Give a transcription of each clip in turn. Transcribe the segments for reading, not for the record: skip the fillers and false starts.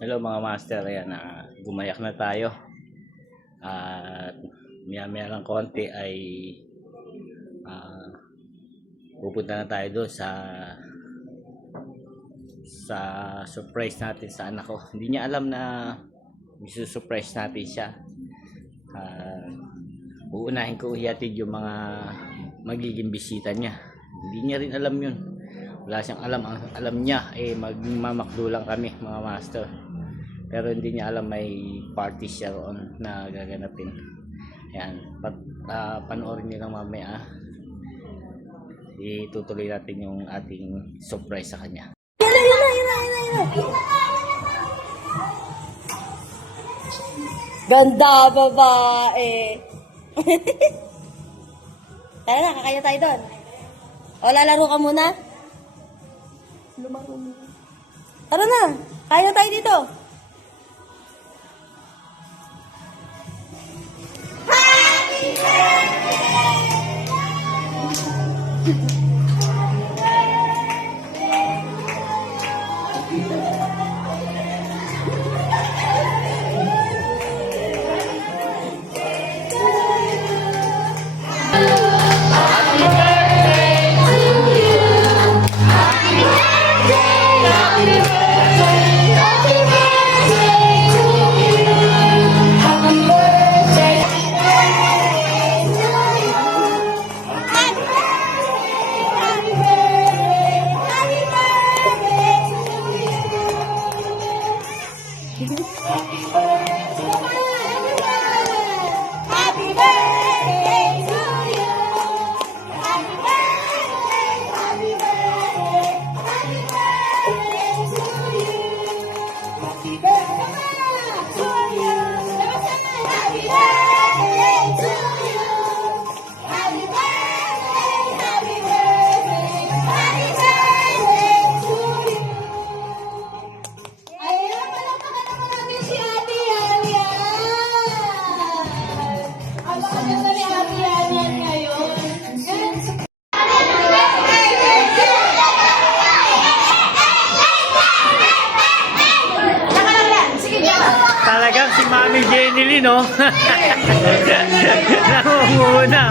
Hello mga master, ayan, gumayak na tayo at maya lang konti ay pupunta na tayo doon sa surprise natin sa anak ko. Hindi niya alam na surprise natin siya. Uunahin ko ihatid yung mga magiging bisita niya. Hindi niya rin alam yun. Wala siyang alam. Ang alam niya magmamakdo lang kami mga master. Pero hindi niya alam may party siya roon na gaganapin. Ayan, panoorin niyo lang mamaya. Itutuloy natin yung ating surprise sa kanya. Ganda babae. Tara na, kakaya tayo doon. O, lalaro ka muna? Lumaro muna. Tara na, kaya tayo dito. Happy Talagang si Mami Jenny Lee, no? Nangunguna.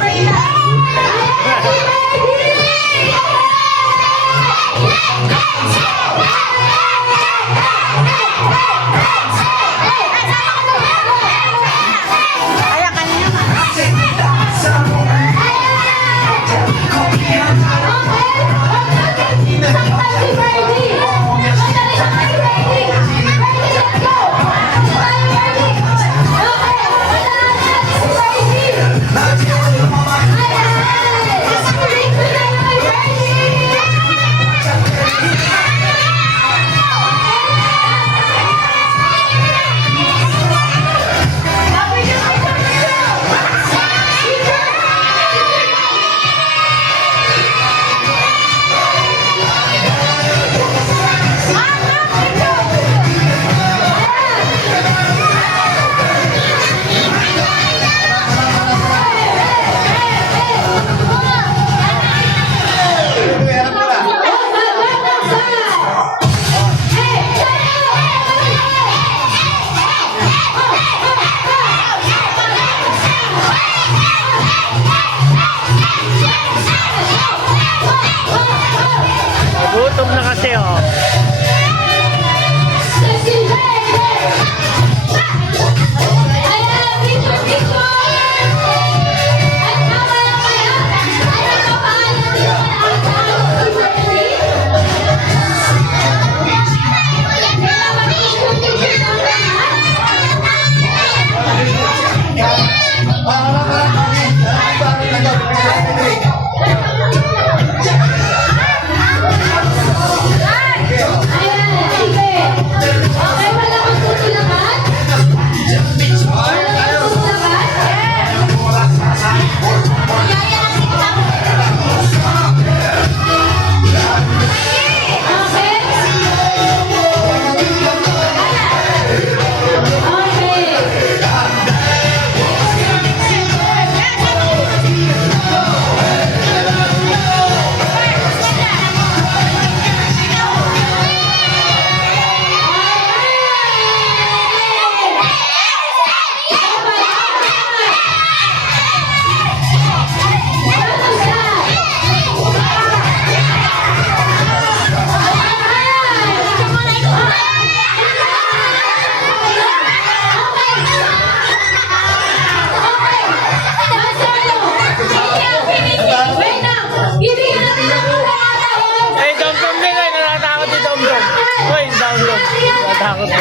Takot. Okay,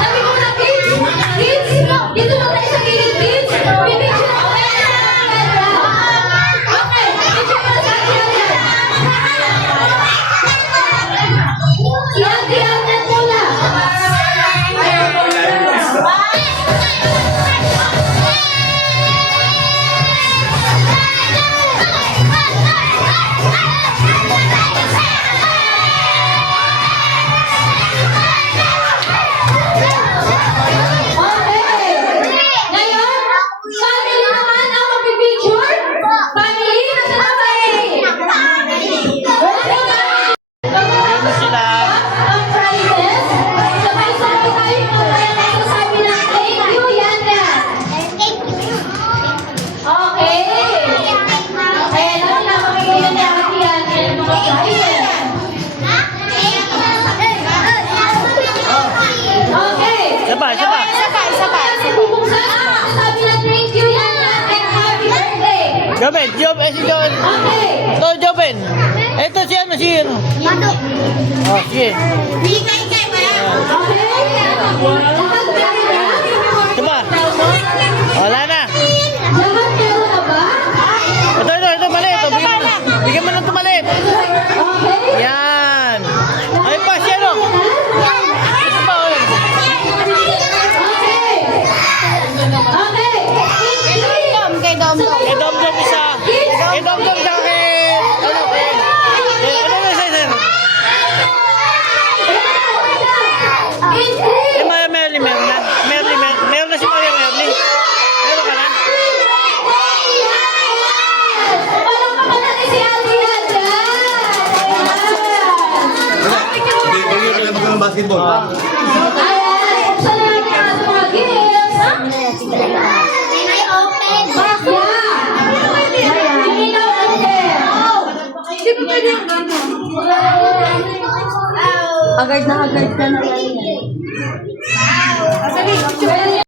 sabi ko na, kids, dito na tayo sa gilid, kids. Pipicture na ako yan. Okay, picture mo sa akin yan. Yan muna. Okay. Ngayon, family naman ang magpipicture. Family, nasa na family? Okay na? Ayun na sila. Ang prizes. Sabay-sabay tayo magsasabi ng thank you. Yan na. Okay. Ayan lang na makikita niya kasi yan. Yan ang mga prizes. Okay. Sabay, sabay. Sabi na thank you yan na. And happy birthday. Joben, si Joben. Okay. Ito, Joben. Ito si ano, si ano. Oh, sige. Okay. Lahat meron na? Diba? Wala na. Lahat meron na ba? Ito, mali. Ito, bigyan mo ng tumalit. Okay. Yan. Ay pa, si ano. Ito pa, oh. Okay. Okay. Kay Dom isa. Kay Dom sa akin. Ano, ano na sa'yo, sir? Eh, Maya Merly, meron na. Meron na si Maya Merly. Meron ka na? Palakpakan natin si Alvin dyan. Bigyan ka ng basketball. Ayan. Buksan na natin ang ating mga gifts. Hindi na pwede. Agad na lang yan.